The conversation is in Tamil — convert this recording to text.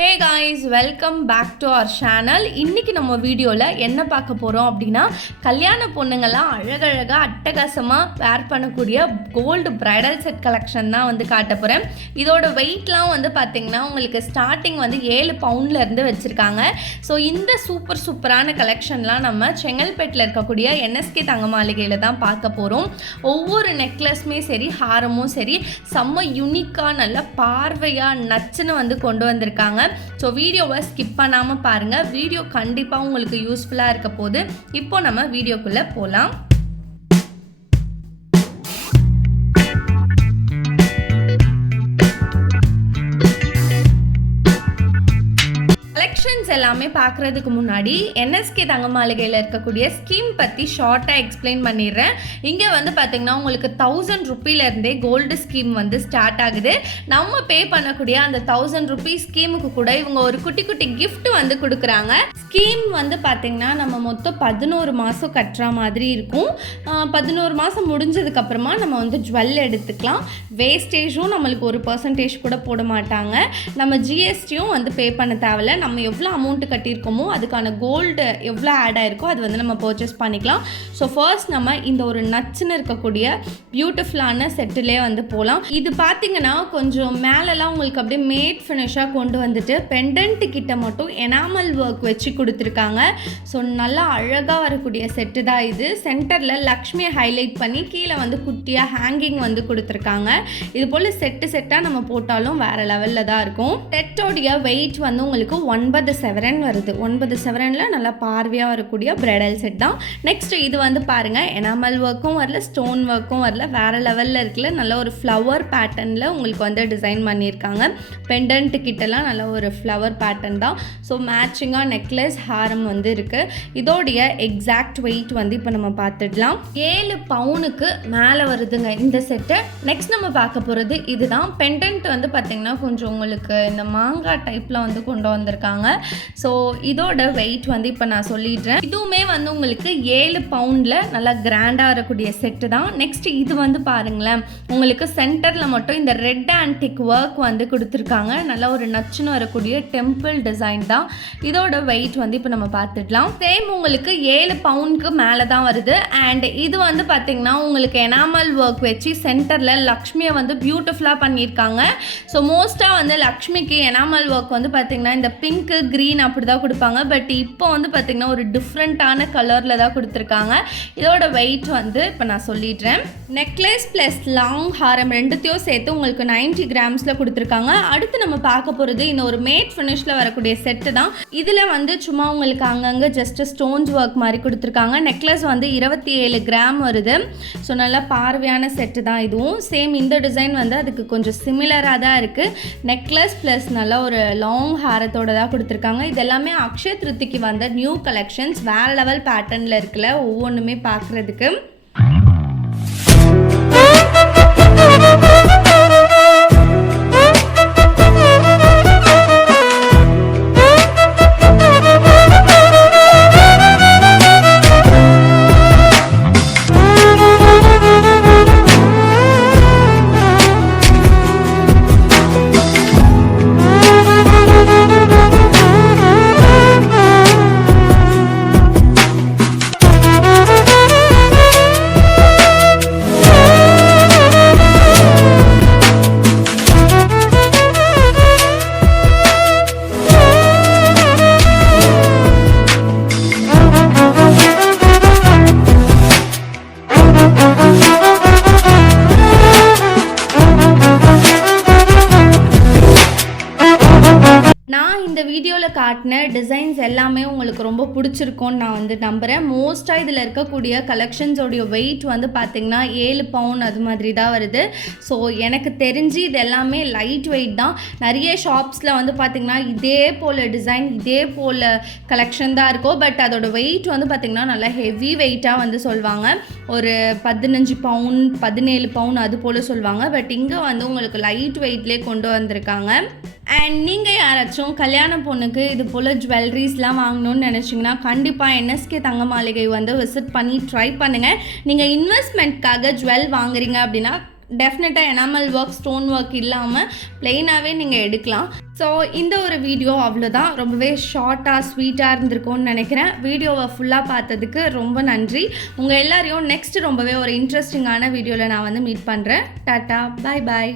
Hey guys, welcome back to our channel. இன்னைக்கு நம்ம வீடியோல என்ன பார்க்க போறோம் அப்படினா கல்யாண பொண்ணுங்கலாம் அழகழகா அட்டகாசமா வேர் பண்ணக்கூடிய கோல்ட் பிரைடல் செட் கலெக்ஷன் தான் வந்து காட்ட போறேன். இதோட வெயிட்லாம் வந்து பாத்தீங்கன்னா உங்களுக்கு ஸ்டார்டிங் வந்து 7 பவுண்ட்ல இருந்து வச்சிருக்காங்க. ஸோ இந்த சூப்பரான கலெக்ஷன்லாம் நம்ம செங்கல்பேட்டில் இருக்கக்கூடிய NSK தங்க மாளிகையில தான் பார்க்க போறோம். ஒவ்வொரு நெக்லஸுமே சரி ஹாரமும் சரி செம்ம யூனிக்கா நல்ல பார்வையா நச்சுன்னு வந்து கொண்டு வந்திருக்காங்க. ஸோ வீடியோவை ஸ்கிப் பண்ணாமல் பாருங்கள். வீடியோ கண்டிப்பாக உங்களுக்கு யூஸ்ஃபுல்லாக இருக்க போது. இப்போ நம்ம வீடியோக்குள்ளே போகலாம். கலெக்ஷன்ஸ் எல்லாமே பார்க்குறதுக்கு முன்னாடி NSK தங்க மாளிகையில் இருக்கக்கூடிய ஸ்கீம் பற்றி ஷார்ட்டாக எக்ஸ்பிளைன் பண்ணிடுறேன். இங்கே வந்து பார்த்திங்கன்னா உங்களுக்கு 1000 ரூபீலேருந்தே கோல்டு ஸ்கீம் வந்து ஸ்டார்ட் ஆகுது. நம்ம பே பண்ணக்கூடிய அந்த 1000 ரூபீஸ் ஸ்கீமுக்கு கூட இவங்க ஒரு குட்டி கிஃப்ட் வந்து கொடுக்குறாங்க. ஸ்கீம் வந்து பார்த்திங்கன்னா நம்ம மொத்தம் 11 மாதம் கட்டுற மாதிரி இருக்கும். 11 மாதம் முடிஞ்சதுக்கப்புறமா நம்ம வந்து ஜுவல் எடுத்துக்கலாம். வேஸ்டேஜும் நம்மளுக்கு 1% கூட போட மாட்டாங்க. நம்ம GSTயும் வந்து பே பண்ண தேவையில்ல. நம்ம எவ்வளோ அமௌண்ட்டு கட்டியிருக்கோமோ அதுக்கான கோல்டு எவ்வளோ ஆட் ஆகிருக்கோ அது வந்து நம்ம பர்ச்சேஸ் பண்ணிக்கலாம். ஸோ ஃபர்ஸ்ட் நம்ம இந்த ஒரு நச்சுன்னு இருக்கக்கூடிய பியூட்டிஃபுல்லான செட்டிலே வந்து போகலாம். இது பார்த்திங்கன்னா கொஞ்சம் மேலெல்லாம் உங்களுக்கு அப்படியே மேட் ஃபினிஷாக கொண்டு வந்துட்டு பெண்டன்ட்டு கிட்ட மட்டும் எனாமல் ஒர்க் வச்சு கொடுத்துருக்காங்க. ஸோ நல்லா அழகாக வரக்கூடிய செட்டு தான் இது. சென்டரில் லக்ஷ்மியை ஹைலைட் பண்ணி கீழே வந்து குட்டியாக ஹேங்கிங் வந்து கொடுத்துருக்காங்க. இது போல் செட்டாக நம்ம போட்டாலும் வேறு லெவலில் தான் இருக்கும். செட்டோடைய வெயிட் வந்து உங்களுக்கு 9 சவரன் வருது. 9 சவரனில் நல்லா பார்வையாக வரக்கூடிய பிரைடல் செட் தான். நெக்ஸ்ட் இது வந்து பாருங்கள், எனாமல் ஒர்க்கும் வரல, ஸ்டோன் ஒர்க்கும் வரல, வேறு லெவலில் இருக்குல்ல. நல்ல ஒரு ஃப்ளவர் பேட்டர்னில் உங்களுக்கு வந்து டிசைன் பண்ணியிருக்காங்க. பெண்டன்ட்டு கிட்டலாம் நல்ல ஒரு ஃப்ளவர் பேட்டர்ன் தான். ஸோ மேட்சிங்காக நெக்லஸ் ஹாரம் வந்து இருக்குது. இதோடைய எக்ஸாக்ட் வெயிட் வந்து இப்போ நம்ம பார்த்துடலாம். 7 பவுனுக்கு மேலே வருதுங்க இந்த செட்டு. நெக்ஸ்ட் நம்ம பார்க்க போகிறது இதுதான். பெண்டன்ட் வந்து பார்த்திங்கன்னா கொஞ்சம் உங்களுக்கு இந்த மாங்காய் டைப்பில் வந்து கொண்டு வந்திருக்காங்க. ஸோ இதோட வெயிட் வந்து இப்போ நான் சொல்லிடுறேன். இதுவுமே வந்து உங்களுக்கு 7 பவுண்டில் நல்லா கிராண்டாக வரக்கூடிய செட்டு தான். நெக்ஸ்ட் இது வந்து பாருங்களேன், உங்களுக்கு சென்டரில் மட்டும் இந்த ரெட் ஆன்டிக் ஒர்க் வந்து கொடுத்துருக்காங்க. நல்லா ஒரு நச்சுன்னு வரக்கூடிய டெம்பிள் டிசைன் தான். இதோட வெயிட் வந்து இப்போ நம்ம பார்த்துடலாம். சேம் உங்களுக்கு 7 பவுண்டுக்கு மேலே தான் வருது. அண்ட் இது வந்து பார்த்திங்கன்னா உங்களுக்கு எனாமல் ஒர்க் வச்சு சென்டரில் லக்ஷ்மியை வந்து பியூட்டிஃபுல்லாக பண்ணியிருக்காங்க. ஸோ மோஸ்ட்டாக வந்து லக்ஷ்மிக்கு எனாமல் ஒர்க் வந்து பார்த்திங்கன்னா இந்த பிங்க்கு க்ரீன் அப்படி தான் கொடுப்பாங்க. பட் இப்போ வந்து பார்த்திங்கன்னா ஒரு டிஃப்ரெண்ட்டான கலரில் தான் கொடுத்துருக்காங்க. இதோட வெயிட் வந்து இப்போ நான் சொல்லிடுறேன். நெக்லஸ் ப்ளஸ் லாங் ஹாரம் ரெண்டுத்தையும் சேர்த்து உங்களுக்கு 90 கிராம்ஸில் கொடுத்துருக்காங்க. அடுத்து நம்ம பார்க்க போகிறது இந்த ஒரு மேட் ஃபினிஷில் வரக்கூடிய செட்டு தான். இதில் வந்து சும்மா உங்களுக்கு அங்கங்கே ஜஸ்ட் ஸ்டோன்ஸ் ஒர்க் மாதிரி கொடுத்துருக்காங்க. நெக்லஸ் வந்து 27 கிராம் வருது. ஸோ நல்லா பார்வையான செட்டு தான் இதுவும். சேம் இந்த டிசைன் வந்து அதுக்கு கொஞ்சம் சிமிலராக தான் இருக்குது. நெக்லஸ் ப்ளஸ் நல்லா ஒரு லாங் ஹாரத்தோட தான் கொடுத்துருக்காங்க. இது எல்லாமே அக்ஷய திருத்திக்கு வந்த நியூ கலெக்ஷன்ஸ். வேறு லெவல் பேட்டர்னில் இருக்குல்ல ஒவ்வொன்றுமே பார்க்குறதுக்கு. வீடியோவில் காட்டின டிசைன்ஸ் எல்லாமே உங்களுக்கு ரொம்ப பிடிச்சிருக்கும்னு நான் வந்து நம்புகிறேன். மோஸ்ட்டாக இதில் இருக்கக்கூடிய கலெக்ஷன்ஸோடைய வெயிட் வந்து பார்த்திங்கன்னா 7 பவுன் அது மாதிரி தான் வருது. ஸோ எனக்கு தெரிஞ்சு இது எல்லாமே லைட் வெயிட் தான். நிறைய ஷாப்ஸில் வந்து பார்த்திங்கன்னா இதே போல் டிசைன் இதே போல் கலெக்ஷன் தான் இருக்கும். பட் அதோட வெயிட் வந்து பார்த்திங்கன்னா நல்லா ஹெவி வெயிட்டாக வந்து சொல்லுவாங்க. ஒரு 15 பவுன் 17 பவுன் அது போல் சொல்லுவாங்க. பட் இங்கே வந்து உங்களுக்கு லைட் வெயிட்லேயே கொண்டு வந்திருக்காங்க. அண்ட் நீங்கள் யாராச்சும் கல்யாண பொண்ணுக்கு இது போல் ஜுவல்லரிஸ்லாம் வாங்கணும்னு நினச்சிங்கன்னா கண்டிப்பாக NSK தங்க மாளிகை வந்து விசிட் பண்ணி ட்ரை பண்ணுங்கள். நீங்கள் இன்வெஸ்ட்மெண்ட்காக ஜுவல் வாங்குறீங்க அப்படின்னா டெஃபினட்டாக எனாமல் ஒர்க் ஸ்டோன் ஒர்க் இல்லாமல் ப்ளெயினாகவே நீங்கள் எடுக்கலாம். ஸோ இந்த ஒரு வீடியோ அவ்வளோதான். ரொம்பவே ஷார்ட்டாக ஸ்வீட்டாக இருந்திருக்கும்னு நினைக்கிறேன். வீடியோவை ஃபுல்லாக பார்த்ததுக்கு ரொம்ப நன்றி. உங்கள் எல்லாரையும் நெக்ஸ்ட் ரொம்பவே ஒரு இன்ட்ரெஸ்டிங்கான வீடியோவில் நான் வந்து மீட் பண்ணுறேன். டாட்டா, பாய் பாய்.